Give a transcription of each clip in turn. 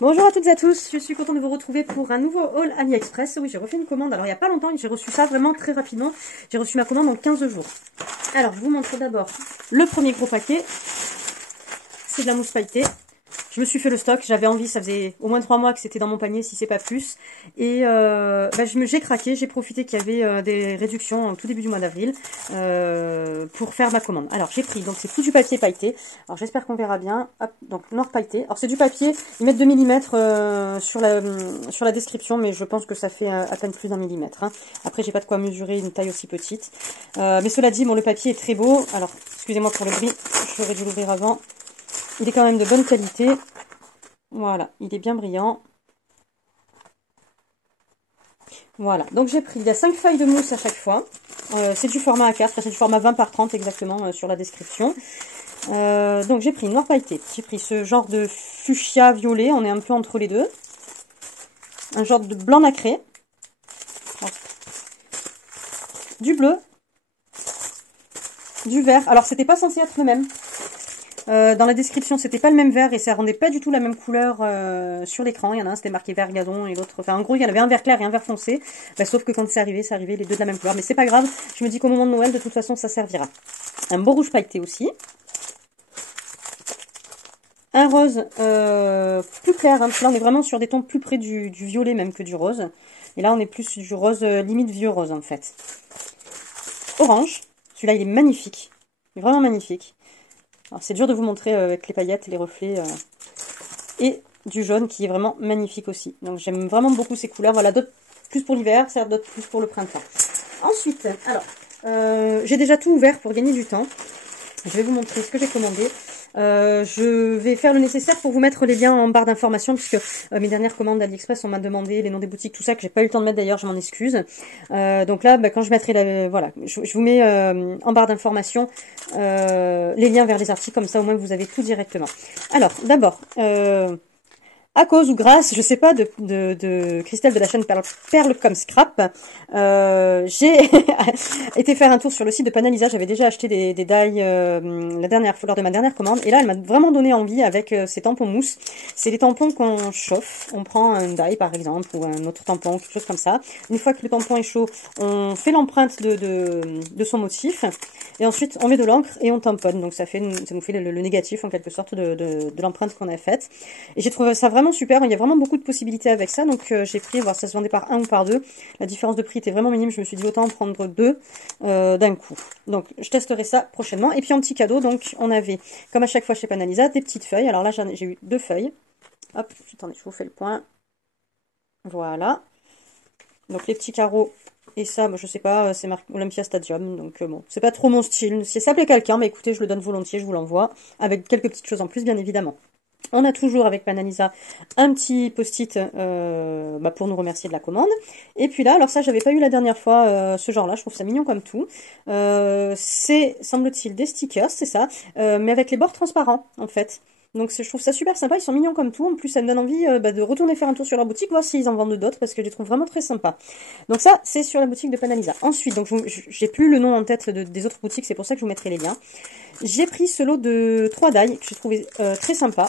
Bonjour à toutes et à tous, je suis contente de vous retrouver pour un nouveau haul AliExpress. Oui, j'ai refait une commande, alors il n'y a pas longtemps, j'ai reçu ça vraiment très rapidement. J'ai reçu ma commande en 15 jours. Alors, je vous montre d'abord le premier gros paquet. C'est de la mousse pailletée. Je me suis fait le stock, j'avais envie, ça faisait au moins 3 mois que c'était dans mon panier, si c'est pas plus. Et j'ai craqué, j'ai profité qu'il y avait des réductions en tout début du mois d'avril pour faire ma commande. Alors j'ai pris, donc c'est tout du papier pailleté. Alors j'espère qu'on verra bien. Hop, donc noir pailleté. Alors c'est du papier, ils mettent 2 mm sur la description, mais je pense que ça fait à peine plus d'1 mm. Hein. Après j'ai pas de quoi mesurer une taille aussi petite. Mais cela dit, bon le papier est très beau. Alors excusez-moi pour le bruit, j'aurais dû l'ouvrir avant. Il est quand même de bonne qualité. Voilà, il est bien brillant. Voilà, donc j'ai pris, il y a 5 feuilles de mousse à chaque fois. C'est du format A4, c'est du format 20 par 30 exactement sur la description. Donc j'ai pris noir pailleté. J'ai pris ce genre de fuchsia violet, on est un peu entre les deux. Un genre de blanc nacré. Du bleu. Du vert. Alors c'était pas censé être le même. Dans la description, c'était pas le même vert et ça rendait pas du tout la même couleur sur l'écran. Il y en a un, c'était marqué vert gazon et l'autre... Enfin, en gros, il y en avait un vert clair et un vert foncé. Bah, sauf que quand c'est arrivé les deux de la même couleur. Mais c'est pas grave. Je me dis qu'au moment de Noël, de toute façon, ça servira. Un beau rouge pailleté aussi. Un rose plus clair. Hein, parce que là, on est vraiment sur des tons plus près du violet même que du rose. Et là, on est plus du rose limite vieux rose, en fait. Orange. Celui-là, il est magnifique. Il est vraiment magnifique. Alors c'est dur de vous montrer avec les paillettes, les reflets. Et du jaune qui est vraiment magnifique aussi. Donc j'aime vraiment beaucoup ces couleurs. Voilà, d'autres plus pour l'hiver, certes d'autres plus pour le printemps. Ensuite, alors, j'ai déjà tout ouvert pour gagner du temps. Je vais vous montrer ce que j'ai commandé. Je vais faire le nécessaire pour vous mettre les liens en barre d'information, puisque mes dernières commandes d'AliExpress, on m'a demandé les noms des boutiques, tout ça, que j'ai pas eu le temps de mettre d'ailleurs, je m'en excuse. Donc là, quand je mettrai voilà, je vous mets en barre d'information les liens vers les articles, comme ça au moins vous avez tout directement. Alors, d'abord, à cause ou grâce, je sais pas, de Christelle de la chaîne Perle comme Scrap, j'ai été faire un tour sur le site de Panalisa. J'avais déjà acheté des die lors de ma dernière commande. Et là, elle m'a vraiment donné envie avec ces tampons mousse. C'est les tampons qu'on chauffe. On prend un die, par exemple, ou un autre tampon, quelque chose comme ça. Une fois que le tampon est chaud, on fait l'empreinte de son motif. Et ensuite, on met de l'encre et on tamponne. Donc, ça nous fait le négatif, en quelque sorte, de l'empreinte qu'on a faite. Et j'ai trouvé ça vraiment super, il y a vraiment beaucoup de possibilités avec ça, donc j'ai pris, voir ça se vendait par 1 ou par 2, la différence de prix était vraiment minime, je me suis dit autant en prendre 2 d'un coup. Donc je testerai ça prochainement. Et puis en petit cadeau, donc on avait, comme à chaque fois chez Panalisa, des petites feuilles. Alors là j'ai eu 2 feuilles, hop, attendez, je vous fais le point, voilà, donc les petits carreaux. Et ça, je sais pas, c'est marqué Olympia Stadium, donc bon, c'est pas trop mon style. Si ça plaît quelqu'un, mais écoutez, je le donne volontiers, je vous l'envoie, avec quelques petites choses en plus, bien évidemment. On a toujours avec Panalisa un petit post-it pour nous remercier de la commande. Et puis là, alors ça, j'avais pas eu la dernière fois ce genre-là, je trouve ça mignon comme tout. C'est, semble-t-il, des stickers, c'est ça, mais avec les bords transparents, en fait. Donc je trouve ça super sympa, ils sont mignons comme tout. En plus, ça me donne envie de retourner faire un tour sur leur boutique, voir s'ils en vendent d'autres, parce que je les trouve vraiment très sympas. Donc ça, c'est sur la boutique de Panalisa. Ensuite, donc j'ai plus le nom en tête des autres boutiques, c'est pour ça que je vous mettrai les liens. J'ai pris ce lot de 3 die que j'ai trouvé très sympa.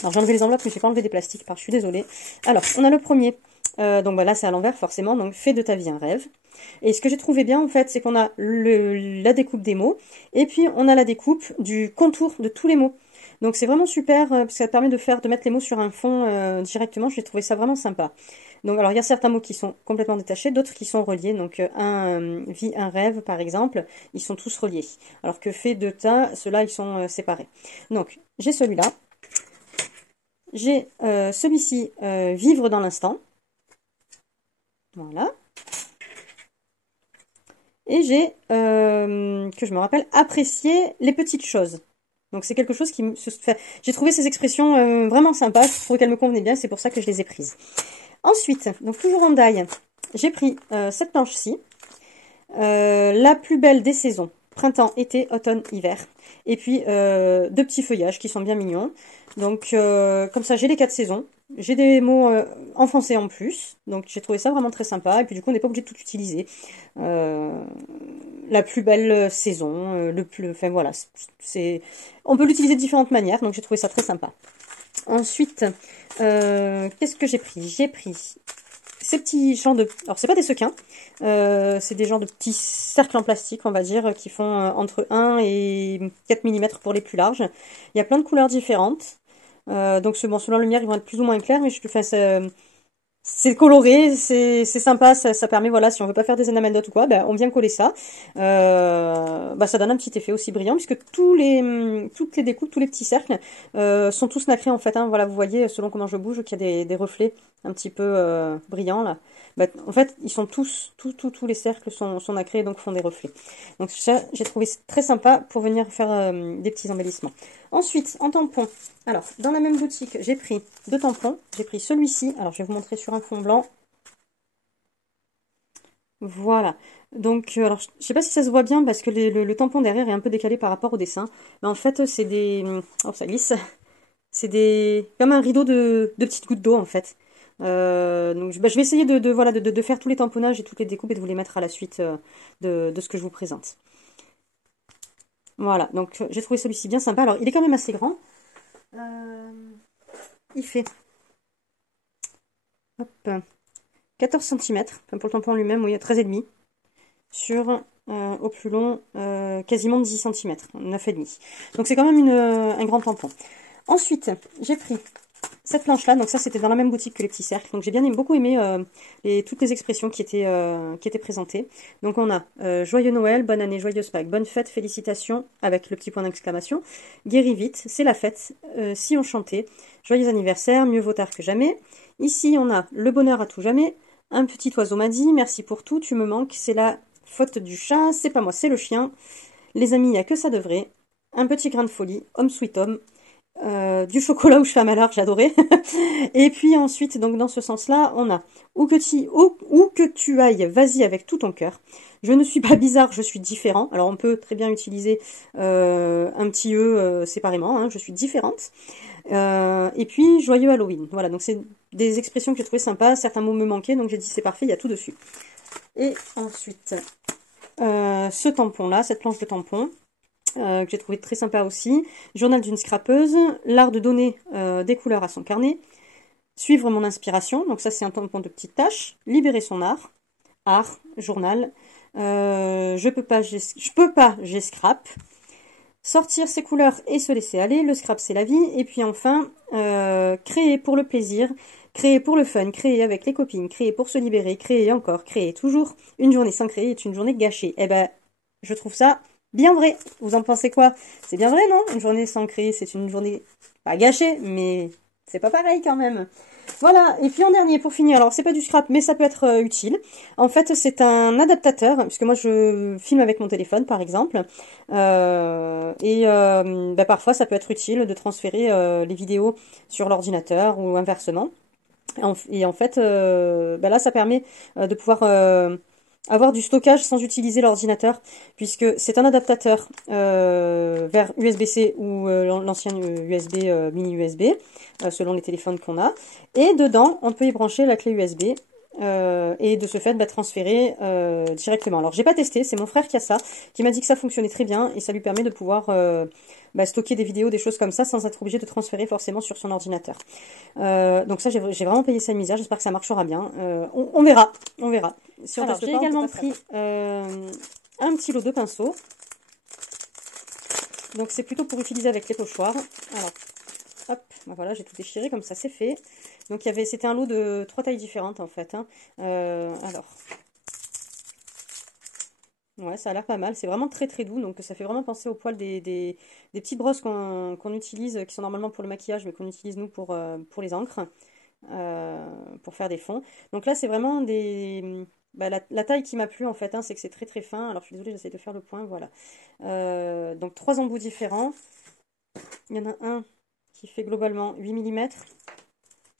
Alors j'ai enlevé les enveloppes, mais j'ai pas enlevé des plastiques, je suis désolée. Alors, on a le premier, donc là c'est à l'envers forcément, donc fais de ta vie un rêve. Et ce que j'ai trouvé bien en fait, c'est qu'on a la découpe des mots, et puis on a la découpe du contour de tous les mots. Donc c'est vraiment super, parce que ça permet de mettre les mots sur un fond directement, j'ai trouvé ça vraiment sympa. Donc alors il y a certains mots qui sont complètement détachés, d'autres qui sont reliés. Donc vie, un rêve par exemple, ils sont tous reliés. Alors que fait de ta, ceux-là ils sont séparés. Donc j'ai celui-là. J'ai celui-ci, vivre dans l'instant. Voilà. Et j'ai, que je me rappelle, apprécier les petites choses. Donc c'est quelque chose qui me fait... J'ai trouvé ces expressions vraiment sympas, je trouvais qu'elles me convenaient bien, c'est pour ça que je les ai prises. Ensuite, donc toujours en die, j'ai pris cette planche-ci. La plus belle des saisons. Printemps, été, automne, hiver. Et puis, 2 petits feuillages qui sont bien mignons. Donc, comme ça, j'ai les 4 saisons. J'ai des mots en français en plus. Donc, j'ai trouvé ça vraiment très sympa. Et puis, du coup, on n'est pas obligé de tout utiliser. La plus belle saison, enfin voilà. On peut l'utiliser de différentes manières. Donc, j'ai trouvé ça très sympa. Ensuite, qu'est-ce que j'ai pris? J'ai pris ces petits genres de... Alors, c'est pas des sequins, c'est des genres de petits cercles en plastique, on va dire, qui font entre 1 et 4 mm pour les plus larges. Il y a plein de couleurs différentes. Donc, bon, selon la lumière, ils vont être plus ou moins clairs, mais je te fais c'est coloré, c'est sympa, ça permet, voilà, si on veut pas faire des enamel ou quoi, ben, on vient coller ça. Bah, ça donne un petit effet aussi brillant, puisque toutes les découpes, tous les petits cercles sont tous nacrés en fait. Hein. Voilà, vous voyez, selon comment je bouge, qu'il y a des reflets un petit peu brillants là. Bah, en fait, ils sont tous les cercles sont nacrés, donc font des reflets. Donc ça, j'ai trouvé très sympa pour venir faire des petits embellissements. Ensuite, en tampon, alors, dans la même boutique, j'ai pris 2 tampons. J'ai pris celui-ci. Alors, je vais vous montrer sur un fond blanc. Voilà. Donc, alors, je sais pas si ça se voit bien parce que le tampon derrière est un peu décalé par rapport au dessin. Mais en fait, c'est des... Oh, ça glisse. C'est des... comme un rideau de petites gouttes d'eau, en fait. Donc, bah, je vais essayer voilà, de faire tous les tamponnages et toutes les découpes et de vous les mettre à la suite de ce que je vous présente. Voilà. Donc, j'ai trouvé celui-ci bien sympa. Alors, il est quand même assez grand. Il fait... Hop, 14 cm, pour le tampon lui-même, oui, 13,5 sur au plus long quasiment 10 cm, 9,5. Donc c'est quand même un grand tampon. Ensuite, j'ai pris cette planche-là, donc ça c'était dans la même boutique que les petits cercles. Donc j'ai bien beaucoup aimé toutes les expressions qui étaient présentées. Donc on a Joyeux Noël, bonne année, joyeuse Pâques, bonne fête, félicitations, avec le petit point d'exclamation. Guéris vite, c'est la fête, si on chantait, joyeux anniversaire, mieux vaut tard que jamais. Ici on a le bonheur à tout jamais. Un petit oiseau m'a dit, merci pour tout, tu me manques, c'est la faute du chat, c'est pas moi, c'est le chien. Les amis, il n'y a que ça de vrai. Un petit grain de folie, homme sweet homme. Du chocolat où je fais un malheur, j'ai adoré. Et puis ensuite, donc dans ce sens-là, on a où que tu ailles, vas-y avec tout ton cœur. Je ne suis pas bizarre, je suis différent. Alors on peut très bien utiliser un petit E séparément, hein, je suis différente. Et puis joyeux Halloween. Voilà, donc c'est des expressions que j'ai trouvées sympas. Certains mots me manquaient, donc j'ai dit c'est parfait, il y a tout dessus. Et ensuite, ce tampon-là, cette planche de tampon, que j'ai trouvé très sympa aussi. Journal d'une scrapeuse, l'art de donner des couleurs à son carnet, suivre mon inspiration, donc ça c'est un tampon de petites tâches, libérer son art, journal, je peux pas, j'ai scrap, sortir ses couleurs et se laisser aller, le scrap c'est la vie, et puis enfin, créer pour le plaisir, créer pour le fun, créer avec les copines, créer pour se libérer, créer encore, créer toujours. Une journée sans créer est une journée gâchée. Eh ben, je trouve ça bien vrai. Vous en pensez quoi? C'est bien vrai, non? Une journée sans créer, c'est une journée pas gâchée, mais c'est pas pareil quand même. Voilà, et puis en dernier, pour finir, alors c'est pas du scrap, mais ça peut être utile. En fait, c'est un adaptateur, puisque moi je filme avec mon téléphone, par exemple. Bah, parfois, ça peut être utile de transférer les vidéos sur l'ordinateur ou inversement. Et en fait, bah là, ça permet de pouvoir avoir du stockage sans utiliser l'ordinateur, puisque c'est un adaptateur vers USB-C ou l'ancien USB, mini USB, selon les téléphones qu'on a. Et dedans, on peut y brancher la clé USB. Et de ce fait transférer directement. Alors j'ai pas testé, c'est mon frère qui a ça, qui m'a dit que ça fonctionnait très bien et ça lui permet de pouvoir stocker des vidéos, des choses comme ça sans être obligé de transférer forcément sur son ordinateur. Donc ça j'ai vraiment payé ça une misère, j'espère que ça marchera bien. On verra, on verra. Si alors j'ai également pris un petit lot de pinceaux. Donc c'est plutôt pour utiliser avec les pochoirs. Alors hop, ben voilà, j'ai tout déchiré, comme ça c'est fait. Donc c'était un lot de 3 tailles différentes en fait. Hein. Alors, ouais, ça a l'air pas mal. C'est vraiment très très doux, donc ça fait vraiment penser au poil des petites brosses qu'on utilise, qui sont normalement pour le maquillage, mais qu'on utilise nous pour les encres, pour faire des fonds. Donc là, c'est vraiment la taille qui m'a plu en fait, hein, c'est que c'est très très fin. Alors je suis désolée, j'essaie de faire le point, voilà. Donc 3 embouts différents. Il y en a un qui fait globalement 8 mm.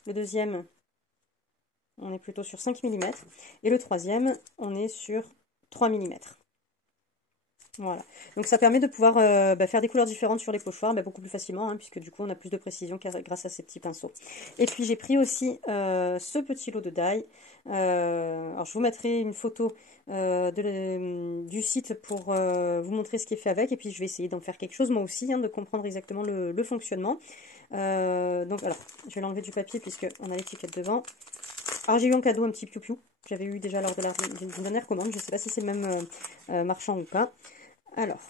Le deuxième, on est plutôt sur 5 mm. Et le troisième, on est sur 3 mm. Voilà. Donc ça permet de pouvoir faire des couleurs différentes sur les pochoirs beaucoup plus facilement, hein, puisque du coup on a plus de précision grâce à ces petits pinceaux. Et puis j'ai pris aussi ce petit lot de die. Alors je vous mettrai une photo du site pour vous montrer ce qui est fait avec, et puis je vais essayer d'en faire quelque chose moi aussi, hein, de comprendre exactement le fonctionnement. Donc alors, je vais l'enlever du papier puisque on a l'étiquette devant. Alors j'ai eu en cadeau un petit piou-piou, j'avais eu déjà lors de d'une dernière commande, je ne sais pas si c'est le même marchand ou pas. Alors,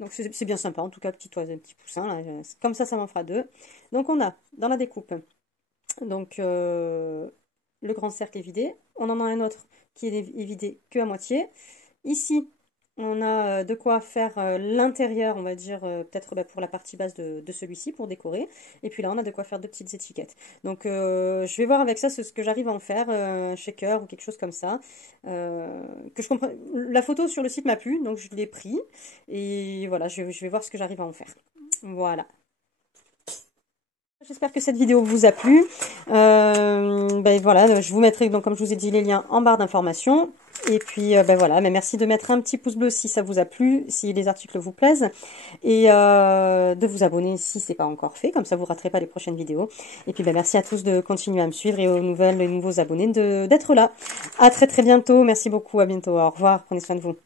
donc c'est bien sympa, en tout cas, petit oiseau, un petit poussin, là, comme ça m'en fera deux. Donc on a, dans la découpe, donc le grand cercle est vidé, on en a un autre qui est vidé que à moitié. Ici, on a de quoi faire l'intérieur, on va dire, peut-être pour la partie basse de celui-ci, pour décorer. Et puis là, on a de quoi faire deux petites étiquettes. Donc, je vais voir avec ça ce que j'arrive à en faire, un shaker ou quelque chose comme ça. Que je comprends. La photo sur le site m'a plu, donc je l'ai pris. Et voilà, je vais voir ce que j'arrive à en faire. Voilà. J'espère que cette vidéo vous a plu. Ben voilà, je vous mettrai, donc comme je vous ai dit, les liens en barre d'informations. Et puis ben voilà, mais merci de mettre un petit pouce bleu si ça vous a plu, si les articles vous plaisent, et de vous abonner si c'est pas encore fait, comme ça vous raterez pas les prochaines vidéos. Et puis ben merci à tous de continuer à me suivre, et aux nouvelles et nouveaux abonnés d'être là. À très bientôt, merci beaucoup, à bientôt, au revoir, prenez soin de vous.